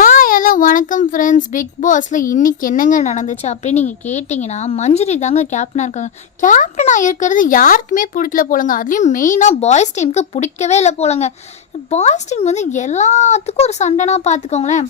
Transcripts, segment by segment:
Hi hello வணக்கம் friends big பாஸில் இன்றைக்கி என்னங்க நடந்துச்சு அப்படின்னு நீங்கள் கேட்டிங்கன்னா மஞ்சுரி தாங்க கேப்டனாக இருக்காங்க. கேப்டனாக இருக்கிறது யாருக்குமே பிடிக்கல போலங்க. அதுலேயும் மெயினாக பாய்ஸ் டீமுக்கு பிடிக்கவே இல்லை போலங்க. பாய்ஸ் டீம் வந்து எல்லாத்துக்கும் ஒரு சண்டைனா பார்த்துக்கோங்களேன்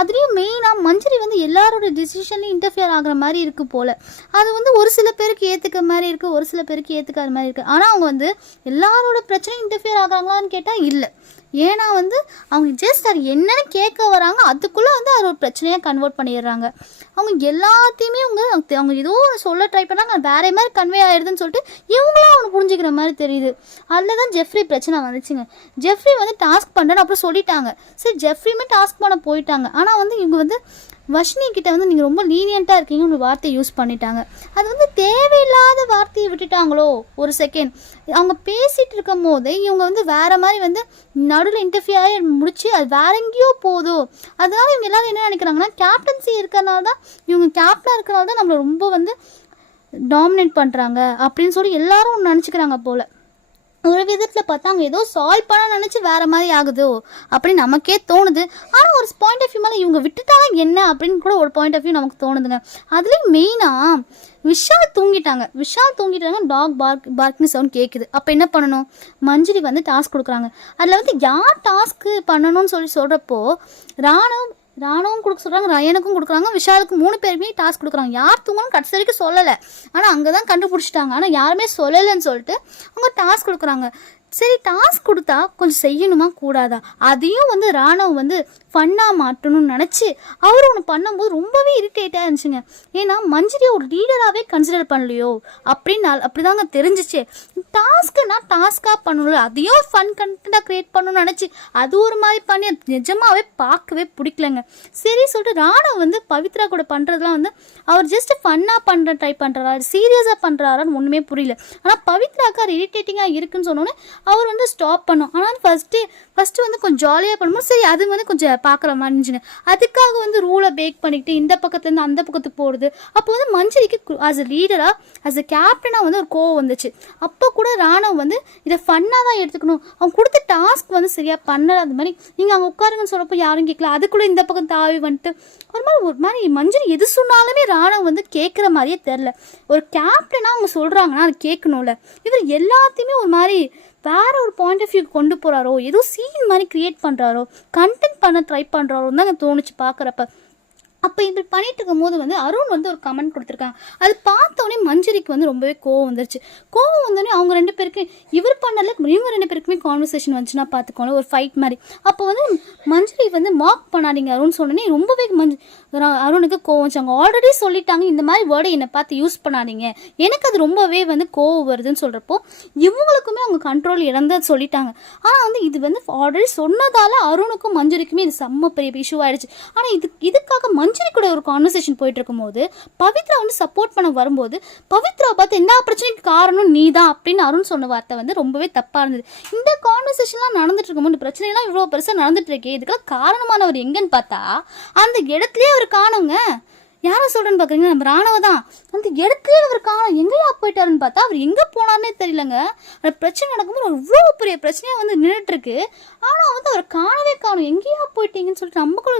அதுலேயும் மெயினாக மஞ்சரி வந்து எல்லாரோட டிசிஷன்லையும் இன்டர்ஃபியர் ஆகிற மாதிரி இருக்குது போல். அது வந்து ஒரு சில பேருக்கு ஏற்றுக்க மாதிரி இருக்குது ஒரு சில பேருக்கு ஏற்றுக்காத மாதிரி இருக்குது ஆனால் அவங்க வந்து எல்லாரோட பிரச்சனையும் இன்டர்ஃபியர் ஆகுறாங்களான்னு கேட்டால் இல்லை. ஏன்னா வந்து அவங்க ஜஸ்ட் அது என்னென்னு கேட்க வராங்க அதுக்குள்ளே வந்து அது ஒரு பிரச்சனையாக கன்வெர்ட் பண்ணிடுறாங்க. அவங்க எல்லாத்தையுமே அவங்க அவங்க- ஏதோ ஒன்று சொல்ல ட்ரை பண்ணாங்க அது வேற மாதிரி கன்வே ஆயிடுதுன்னு சொல்லிட்டு இவங்களும் அவனு புரிஞ்சுக்கிற மாதிரி தெரியுது. அதில் தான் ஜெஃப்ரி பிரச்சனை வந்துச்சுங்க. ஜெஃப்ரி வந்து டாஸ்க் பண்ணுறேன்னு அப்புறம் சொல்லிட்டாங்க. சரி ஜெஃப்ரியுமே டாஸ்க் பண்ண போயிட்டாங்க. ஆனால் வந்து இவங்க வந்து வஷ்னி கிட்ட வந்து நீங்கள் ரொம்ப லீனியண்ட்டாக இருக்கீங்கன்னு ஒரு வார்த்தையை யூஸ் பண்ணிட்டாங்க. அது வந்து தேவையில்லை வார்த்தையை விட்டுட்டாங்களோ ஒரு செகண்ட் அவங்க பேசிகிட்டு இருக்கும் போதே இவங்க வந்து வேறு மாதிரி வந்து நடுவில் இன்டர்ஃபியர் முடிச்சு அது வேற எங்கேயோ போதோ. அதனால இவங்க எல்லாரும் என்ன நினைக்கிறாங்கன்னா கேப்டன்சி இருக்கிறனால தான் இவங்க கேப்டனாக இருக்கிறனால தான் நம்மளை ரொம்ப வந்து டாமினேட் பண்ணுறாங்க அப்படின்னு சொல்லி எல்லாரும் நினச்சிக்கிறாங்க போல். ஒரு விதத்தில் பார்த்தா அவங்க ஏதோ சால்வ் பண்ண நினச்சி வேற மாதிரி ஆகுதோ அப்படின்னு நமக்கே தோணுது. ஆனால் ஒரு பாயிண்ட் ஆஃப் வியூ மேலே இவங்க விட்டுட்டாங்க என்ன அப்படின்னு கூட ஒரு பாயிண்ட் ஆஃப் வியூ நமக்கு தோணுதுங்க. அதுலேயும் மெயினாக விஷால் தூங்கிட்டாங்க. விஷால் தூங்கிட்டாங்க டாக் பார்க் பார்க்கிங் சவுண்ட் கேட்குது அப்போ என்ன பண்ணணும்? மஞ்சுரி வந்து டாஸ்க் கொடுக்குறாங்க. அதில் வந்து யார் டாஸ்க்கு பண்ணணும்னு சொல்லி சொல்கிறப்போ ராணுவம் ராணுவும் கொடுக்க சொல்கிறாங்க ரயனுக்கும் கொடுக்குறாங்க விஷாலுக்கு மூணு பேருமே டாஸ்க் கொடுக்குறாங்க. யார் தூங்கணும் கடைசி வரைக்கும் சொல்லலை. ஆனால் அங்கே தான் கண்டுபிடிச்சிட்டாங்க. ஆனால் யாருமே சொல்லலைன்னு சொல்லிட்டு அவங்க டாஸ்க் கொடுக்குறாங்க. சரி டாஸ்க் கொடுத்தா கொஞ்சம் செய்யணுமா? கூடாதா? அதையும் வந்து ராணவ் வந்து ஃபன்னாக மாட்டணும்னு நினச்சி அவர் ஒன்று பண்ணும்போது ரொம்பவே இரிட்டேட்டாக இருந்துச்சுங்க. ஏன்னா மஞ்சிரியை ஒரு லீடராகவே கன்சிடர் பண்ணலையோ? அப்படின்னு அப்படி தாங்க தெரிஞ்சிச்சு. டாஸ்க்குனா டாஸ்க்காக பண்ணணும்ல. அதையும் ஃபன் கண்டென்ட்டாக க்ரியேட் பண்ணணும்னு நினச்சி அது ஒரு மாதிரி பண்ணி அது நிஜமாவே பார்க்கவே பிடிக்கலங்க. சரி சொல்லிட்டு ராணவ் வந்து பவித்ரா கூட பண்ணுறதுலாம் வந்து அவர் ஜஸ்ட் ஃபன்னாக பண்ணுற ட்ரை பண்ணுறாரா சீரியஸாக பண்ணுறாரான்னு ஒன்றுமே புரியல. ஆனால் பவித்ராக்கு அது இரிட்டேட்டிங்காக இருக்குன்னு சொன்னோன்னே அவர் வந்து ஸ்டாப் பண்ணோம். ஆனால் ஃபஸ்ட்டு ஃபஸ்ட்டு வந்து கொஞ்சம் ஜாலியாக பண்ணும்போது சரி அது வந்து கொஞ்சம் பார்க்குற மாதிரி இருந்துச்சுங்க அதுக்காக வந்து ரூலை பேக் பண்ணிக்கிட்டு இந்த பக்கத்துலேருந்து அந்த பக்கத்துக்கு போடுது அப்போ வந்து மஞ்சரிக்கு ஆஸ் அ லீடராக ஆஸ் அ கேப்டனாக வந்து ஒரு கோவம் வந்துச்சு. அப்போ கூட ராணுவம் வந்து இதை ஃபன்னாக தான் எடுத்துக்கணும். அவங்க கொடுத்த டாஸ்க் வந்து சரியாக பண்ணலை. அந்த மாதிரி நீங்கள் அங்கே உட்காருங்கன்னு சொல்கிறப்போ யாரும் கேட்கல அதுக்குள்ளே இந்த பக்கம் தாவி வந்துட்டு. ஒரு மாதிரி ஒரு மாதிரி மஞ்சள் எது சொன்னாலுமே ராணுவம் வந்து கேட்குற மாதிரியே தெரில ஒரு கேப்டனாக அவங்க சொல்கிறாங்கன்னா அது கேட்கணும்ல இவர் எல்லாத்தையுமே ஒரு மாதிரி வேற ஒரு பாயிண்ட் ஆஃப் வியூ கொண்டு போகிறாரோ ஏதோ சீன் மாதிரி க்ரியேட் பண்ணுறாரோ கண்டென்ட் பண்ண ட்ரை பண்ணுறாரோன்னு தான் தோணுச்சு பார்க்குறப்ப. அப்போ இப்படி பண்ணிட்டு இருக்கும்போது வந்து அருண் வந்து ஒரு கமெண்ட் கொடுத்துருக்காங்க. அது பார்த்தோன்னே மஞ்சரிக்கு வந்து ரொம்பவே கோவம் வந்துருச்சு. கோவம் வந்தோடனே அவங்க ரெண்டு பேருக்கு இவர் பண்ணல இவங்க ரெண்டு பேருக்குமே கான்வர்சேஷன் வந்துச்சுன்னா பார்த்துக்கோங்க ஒரு ஃபைட் மாதிரி. அப்போ வந்து மஞ்சரி வந்து மார்க் பண்ணாதீங்க அருண் சொன்னோடனே ரொம்பவே மஞ்ச அருணுக்கு கோவம் வச்சாங்க அவங்க ஆல்ரெடி சொல்லிட்டாங்க இந்த மாதிரி வேர்டை என்னை பார்த்து யூஸ் பண்ணாதீங்க. எனக்கு அது ரொம்பவே வந்து கோவம் வருதுன்னு சொல்கிறப்போ இவங்களுக்குமே அவங்க கண்ட்ரோல் இழந்தது சொல்லிட்டாங்க. ஆனால் வந்து இது வந்து ஆல்ரெடி சொன்னதால அருணுக்கும் மஞ்சரிக்குமே இது செம்ம பெரிய இஷ்யூ ஆயிடுச்சு. ஆனால் இது இதுக்காக மஞ்சரி கூட ஒரு கான்வர்சேஷன் போயிட்டு இருக்கும்போது பவித்ரா வந்து சப்போர்ட் பண்ண வரும்போது பவித்ரா பார்த்து எல்லா பிரச்சனைக்கு காரணம்? நீ தான் அப்படின்னு அருண் சொன்ன வார்த்தை வந்து ரொம்பவே தப்பாக இருந்தது. இந்த கான்வர்சேஷன்லாம் நடந்துட்டு இருக்கும்போது இந்த பிரச்சனைலாம் இவ்வளோ பெருசாக நடந்துட்டு இருக்கே இதுக்கெல்லாம் காரணமானவர் எங்கன்னு பார்த்தா அந்த இடத்துலயே அவர் காணுங்க. யாரை சொல்கிறேன்னு பார்க்குறீங்க நம்ம ராணுவ தான் அந்த இடத்துலயே அவர் காணும். எங்கேயா போயிட்டாருன்னு பார்த்தா அவர் எங்கே போனார்னே தெரியலங்க. அந்த பிரச்சனை நடக்கும்போது அவ்வளோ பெரிய பிரச்சனையாக வந்து நின்றுட்டுருக்கு ஆனால் வந்து அவர் காணவே காணும். எங்கேயா போயிட்டீங்கன்னு சொல்லிட்டு நமக்குள்ள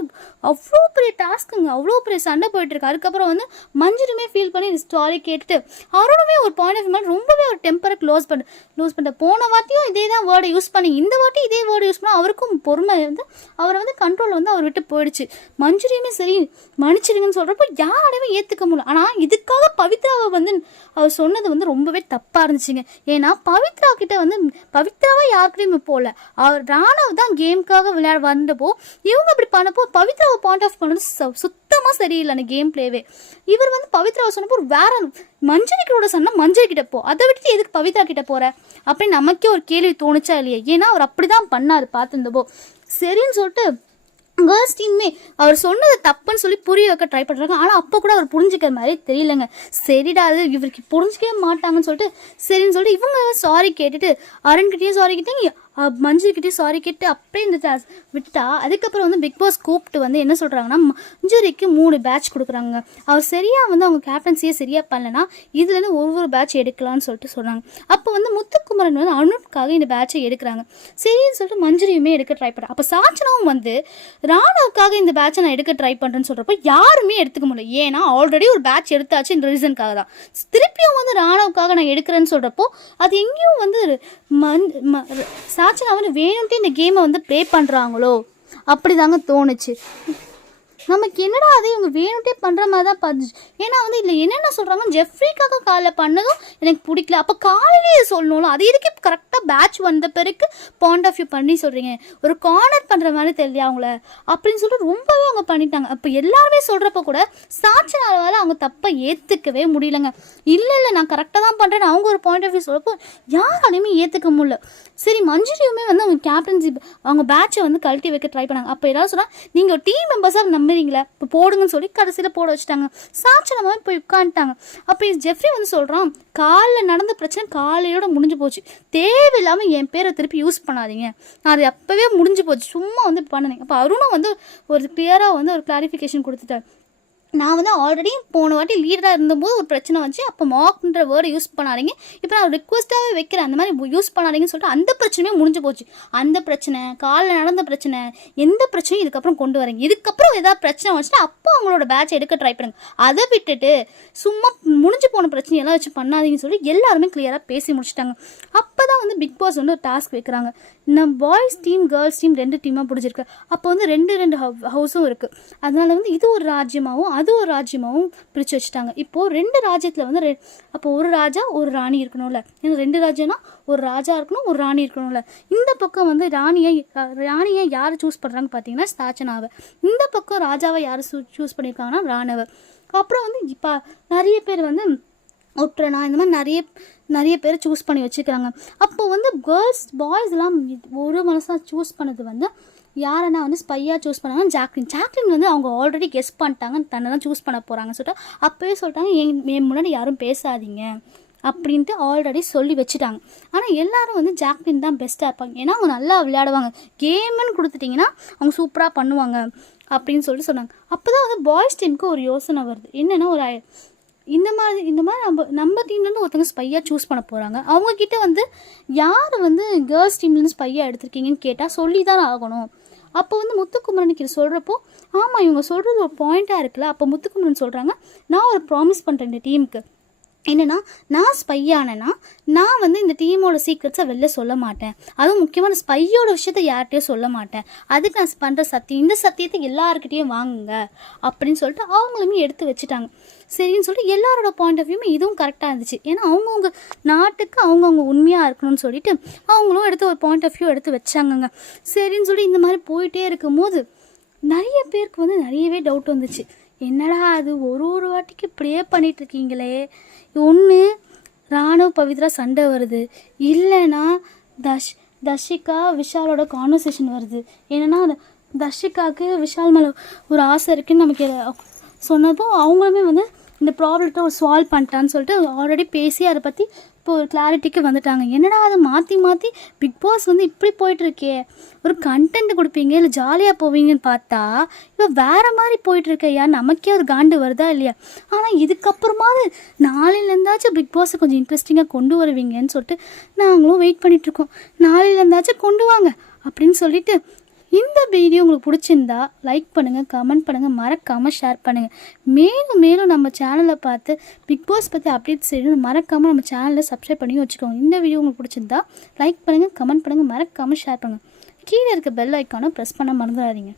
அவ்வளோ பெரிய டாஸ்க்குங்க. அவ்வளோ பெரிய சண்டை போயிட்டுருக்கு. அதுக்கப்புறம் வந்து மஞ்சுருமே ஃபீல் பண்ணி ஸ்டாரி கேட்டுட்டு அருணுமே ஒரு பாயிண்ட் ஆஃப் மாதிரி ரொம்பவே ஒரு டெம்பரை க்ளோஸ் பண்ண க்ளோஸ் பண்ண போன வாட்டியும் இதே தான் வேர்டை யூஸ் பண்ணி இந்த வாட்டி இதே வேர்டு யூஸ் பண்ணால் அவருக்கும் பொறுமை வந்து அவரை வந்து கண்ட்ரோல் வந்து அவர் விட்டு போயிடுச்சு. மஞ்சுரியுமே சரி மன்னிச்சிடுங்கன்னு சொல்கிறப்போ யாராலையுமே ஏற்றுக்க முடியல. ஆனால் இதுக்காக பவித்ராவை வந்து அவர் சொன்னது வந்து ரொம்பவே தப்பாக இருந்துச்சுங்க. ஏன்னா பவித்ரா கிட்ட வந்து பவித்ராவை யாருக்கிட்டையுமே போகல. அவர் ராணவ் தான் கேமுக்காக விளையாட வந்தப்போ இவங்க அப்படி பண்ணப்போ பவித்ராவை பாயிண்ட் ஆஃப் பண்ணது சுத்தமாக சரியில்லை அந்த கேம் பிளேவே இவர் வந்து பவித்ராவை சொன்னப்போ ஒரு வேற மஞ்சரி கூட சொன்னால் மஞ்சரி கிட்ட போ. அதை விட்டுட்டு எதுக்கு பவித்ரா கிட்ட போற? அப்படின்னு நமக்கே ஒரு கேள்வி தோணுச்சா இல்லையா? ஏன்னா அவர் அப்படிதான் பண்ணாரு பார்த்துருந்தப்போ. சரின்னு சொல்லிட்டு கேர்ள்ஸ் டீமே அவர் சொன்னது தப்புன்னு சொல்லி புரிய வைக்க ட்ரை பண்ணுறாங்க ஆனால் அப்போ கூட அவர் புரிஞ்சுக்கிற மாதிரி தெரியலங்க. சரிடா அது இவருக்கு புரிஞ்சிக்கவே மாட்டாங்கன்னு சொல்லிட்டு சரின்னு சொல்லிட்டு இவங்க சாரி கேட்டுட்டு அருண்கிட்டேயும் சாரி கேட்டாங்க? மஞ்சுக்கிட்டே சாரி கேட்டு அப்படியே இந்த task விட்டுட்டா. அதுக்கப்புறம் வந்து பிக் பாஸ் கூப்பிட்டு வந்து என்ன சொல்கிறாங்கன்னா மஞ்சுரிக்கு மூணு பேட்ச் கொடுக்குறாங்க. அவர் சரியாக வந்து அவங்க கேப்டன்சியே சரியாக பண்ணலைன்னா இதுலேருந்து ஒவ்வொரு பேட்ச் எடுக்கலாம்னு சொல்லிட்டு சொல்கிறாங்க அப்போ வந்து முத்துக்குமரன் வந்து அனுப்புக்காக இந்த பேட்சை எடுக்கிறாங்க. சரின்னு சொல்லிட்டு மஞ்சுரியுமே எடுக்க ட்ரை பண்ணுறேன் அப்போ சாச்சனாவும் வந்து ராணுவுக்காக இந்த பேட்சை நான் எடுக்க ட்ரை பண்ணுறேன்னு சொல்கிறப்போ யாருமே எடுத்துக்க முடியல. ஏன்னா ஆல்ரெடி ஒரு பேட்ச் எடுத்தாச்சு இந்த ரீசனுக்காக தான். திருப்பியும் வந்து ராணுவுக்காக நான் எடுக்கிறேன்னு சொல்கிறப்போ அது எங்கேயும் வந்து மந் ம- சாச்சனா வந்து வேணும்ட்டு இந்த கேமை வந்து ப்ளே பண்ணுறாங்களோ அப்படி தாங்க தோணுச்சு. நமக்கு என்னடா அது? இவங்க வேணும்ட்டே பண்ணுற மாதிரி தான் பார்த்துச்சு. ஏன்னா வந்து இதில் என்னென்ன சொல்கிறாங்க ஜெஃப்ரிக்காக காலைல பண்ணதும் எனக்கு பிடிக்கல. அப்போ காலையிலேயே சொல்லணும்ல? அது இதுக்கே கரெக்டாக பேட்ச் வந்த பிறகு பாயிண்ட் ஆஃப் வியூ பண்ணி சொல்கிறீங்க ஒரு கார்னர் பண்ணுற மாதிரி தெரியல அவங்கள? அப்படின்னு சொல்லிட்டு ரொம்பவே அவங்க பண்ணிட்டாங்க. அப்போ எல்லாருமே சொல்கிறப்ப கூட சாட்சினால அவங்க தப்பை ஏற்றுக்கவே முடியலங்க. இல்லை இல்லை நான் கரெக்டாக தான் பண்ணுறேன்னு அவங்க ஒரு பாயிண்ட் ஆஃப் வியூ சொல்கிறப்போ யாராலையுமே ஏற்றுக்க முடியல. சரி மஞ்சுரியுமே வந்து அவங்க கேப்டன்சி அவங்க பேட்சை வந்து கழட்டி வைக்க ட்ரை பண்ணாங்க. அப்போ ஏதாவது சொன்னால் நீங்கள் டீம் மெம்பர்ஸாக நம்புறீங்களா இப்போ போடுங்கன்னு சொல்லி கடைசியில் போட வச்சுட்டாங்க. சாட்சணமாக போய் உட்காந்துட்டாங்க. அப்போ ஜெஃப்ரி வந்து சொல்கிறான் காலில் நடந்த பிரச்சனை காலையோட முடிஞ்சு போச்சு. தேவையில்லாமல் என் பேரை திருப்பி யூஸ் பண்ணாதீங்க. நான் அது அப்போவே முடிஞ்சு போச்சு. சும்மா வந்து பண்ணுங்க அப்போ அருணும் வந்து ஒரு கிளியராக வந்து ஒரு கிளாரிஃபிகேஷன் கொடுத்துட்டார். நான் வந்து ஆல்ரெடி போன வாட்டி லீடராக இருந்தபோது ஒரு பிரச்சனை வந்துச்சு. அப்போ மாக்ன்ற வேர்டை யூஸ் பண்ணாதீங்க. இப்போ நான் ரிக்வஸ்ட்டாகவே வைக்கிறேன். அந்த மாதிரி யூஸ் பண்ணாதீங்கன்னு சொல்லிட்டு அந்த பிரச்சனையும் முடிஞ்சு போச்சு. அந்த பிரச்சனை காலில் நடந்த பிரச்சனை எந்த பிரச்சனையும் இதுக்கப்புறம் கொண்டு வரீங்க. இதுக்கப்புறம் ஏதாவது பிரச்சனை வந்துச்சுன்னா அப்போ அவங்களோட பேட்ச் எடுக்க ட்ரை பண்ணுங்க. அதை விட்டுட்டு சும்மா முடிஞ்சு போன பிரச்சனையெல்லாம் வச்சு பண்ணாதீங்கன்னு சொல்லி எல்லாருமே கிளியராக பேசி முடிச்சிட்டாங்க. அப்போ தான் வந்து பிக் பாஸ் வந்து ஒரு டாஸ்க் வைக்கிறாங்க. நம்ம பாய்ஸ் டீம் கேர்ள்ஸ் டீம் ரெண்டு டீமாக பிடிச்சிருக்கு. அப்போ வந்து ரெண்டு ரெண்டு ஹவுஸும் இருக்குது அதனால வந்து இது ஒரு ராஜ்யமாகவும் அது ஒரு ராஜ்யமாகவும் பிரித்து வச்சுட்டாங்க. இப்போது ரெண்டு ராஜ்யத்தில் வந்து ரெ அப்போ ஒரு ராஜா ஒரு ராணி இருக்கணும்ல. ஏன்னா ரெண்டு ராஜ்யம்னா ஒரு ராஜா இருக்கணும் ஒரு ராணி இருக்கணும்ல. இந்த பக்கம் வந்து ராணியை ராணியை யார் சூஸ் பண்ணுறாங்க பார்த்தீங்கன்னா ஸ்தாச்சனாவை இந்த பக்கம் ராஜாவை யார் சூஸ் பண்ணியிருக்காங்கன்னா ராணுவ அப்புறம் வந்து இப்போ நிறைய பேர் வந்து ஒற்றனா இந்த மாதிரி நிறைய நிறைய பேர் சூஸ் பண்ணி வச்சுக்கிறாங்க அப்போ வந்து கேர்ள்ஸ் பாய்ஸ்லாம் ஒரு மனசாக சூஸ் பண்ணது வந்து யாரன்னா வந்து ஸ்பையாக சூஸ் பண்ணாங்க ஜாக்லின். ஜாக்லின் வந்து அவங்க ஆல்ரெடி கெஸ் பண்ணிட்டாங்க தன்னை தான் சூஸ் பண்ண போகிறாங்கன்னு சொல்லிட்டு அப்போவே சொல்லிட்டாங்க என் என் முன்னாடி யாரும் பேசாதீங்க அப்படின்ட்டு ஆல்ரெடி சொல்லி வச்சுட்டாங்க. ஆனால் எல்லாரும் வந்து ஜாக்லின் தான் பெஸ்ட்டாக இருப்பாங்க. ஏன்னா அவங்க நல்லா விளையாடுவாங்க. கேமுன்னு கொடுத்துட்டிங்கன்னா அவங்க சூப்பராக பண்ணுவாங்க. அப்படின்னு சொல்லிட்டு சொன்னாங்க. அப்போ தான் வந்து பாய்ஸ் டீமுக்கு ஒரு யோசனை வருது. என்னென்னா ஒரு இந்த மாதிரி இந்த மாதிரி நம்ம நம்ம டீம்லேருந்து ஒருத்தவங்க ஸ்பையாக சூஸ் பண்ண போகிறாங்க அவங்கக்கிட்ட வந்து யார் வந்து கேர்ள்ஸ் டீம்லேருந்து ஸ்பையாக எடுத்திருக்கீங்கன்னு கேட்டால் சொல்லி தான் ஆகணும். அப்போ வந்து முத்துக்குமரனுக்கு இது சொல்கிறப்போ ஆமாம் இவங்க சொல்கிறது ஒரு பாயிண்ட்டாக இருக்குல்ல அப்போ முத்துக்குமரன் சொல்கிறாங்க நான் ஒரு ப்ராமிஸ் பண்ணுறேன் இந்த டீமுக்கு என்னென்னா நான் ஸ்பை ஆனேன்னா நான் வந்து இந்த டீமோட சீக்ரெட்ஸை வெளில சொல்ல மாட்டேன். அதுவும் முக்கியமான ஸ்பையோட விஷயத்த யார்கிட்டயும் சொல்ல மாட்டேன். அதுக்கு நான் பண்ணுற சத்தியம் இந்த சத்தியத்தை எல்லாருக்கிட்டேயும் வாங்குங்க அப்படின்னு சொல்லிட்டு அவங்களுமே எடுத்து வச்சுட்டாங்க. சரின்னு சொல்லிட்டு எல்லாரோட பாயிண்ட் ஆஃப் வியூமே இதுவும் கரெக்டாக இருந்துச்சு. ஏன்னா அவங்கவுங்க நாட்டுக்கு அவங்கவுங்க உண்மையாக இருக்கணும்னு சொல்லிட்டு அவங்களும் எடுத்து ஒரு பாயிண்ட் ஆஃப் வியூ எடுத்து வச்சாங்கங்க. சரின்னு சொல்லி இந்த மாதிரி போயிட்டே இருக்கும்போது நிறைய பேருக்கு வந்து நிறையவே டவுட் வந்துச்சு. என்னடா அது? ஒரு ஒரு வாட்டிக்கு இப்படியே பண்ணிட்டு இருக்கீங்களே ஒன்று ராணுவ பவித்ரா சண்டை வருது. இல்லைன்னா தஷ் தர்ஷிகா விஷாலோட கான்வர்சேஷன் வருது. என்னன்னா அந்த தர்ஷிகாவுக்கு விஷால் மேலே ஒரு ஆசை இருக்குன்னு நமக்கு சொன்னதும் அவங்களுமே வந்து இந்த ப்ராப்ளத்தை ஒரு சால்வ் பண்ணிட்டான்னு சொல்லிட்டு ஆல்ரெடி பேசி அதை பற்றி இப்போ ஒரு கிளாரிட்டிக்கு வந்துட்டாங்க. என்னடா அதை மாற்றி மாற்றி பிக் பாஸ் வந்து இப்படி போயிட்டுருக்கே? ஒரு கண்டென்ட் கொடுப்பீங்க இல்லை ஜாலியாக போவீங்கன்னு பார்த்தா இப்போ வேறு மாதிரி போயிட்டுருக்கையா நமக்கே ஒரு காண்டு வருதா இல்லையா? ஆனால் இதுக்கப்புறமாவது நாளையிலேருந்தாச்சும் பிக் பாஸை கொஞ்சம் இன்ட்ரெஸ்டிங்காக கொண்டு வருவீங்கன்னு சொல்லிட்டு நாங்களும் வெயிட் பண்ணிகிட்ருக்கோம் நாளையிலேருந்தாச்சும் கொண்டு வாங்க அப்படின்னு சொல்லிட்டு இந்த வீடியோ உங்களுக்கு பிடிச்சிருந்தா லைக் பண்ணுங்கள் கமெண்ட் பண்ணுங்கள் மறக்காமல் ஷேர் பண்ணுங்கள் மேலும் மேலும் நம்ம சேனலை பார்த்து பிக் பாஸ் பற்றி அப்டேட் செய்யணும் மறக்காமல் நம்ம சேனலை சப்ஸ்கிரைப் பண்ணி வச்சுக்கோங்க. இந்த வீடியோ உங்களுக்கு பிடிச்சிருந்தா லைக் பண்ணுங்கள் கமெண்ட் பண்ணுங்கள் மறக்காமல் ஷேர் பண்ணுங்கள் கீழே இருக்க பெல் ஐக்கானை ப்ரெஸ் பண்ண மறந்துடாதீங்க.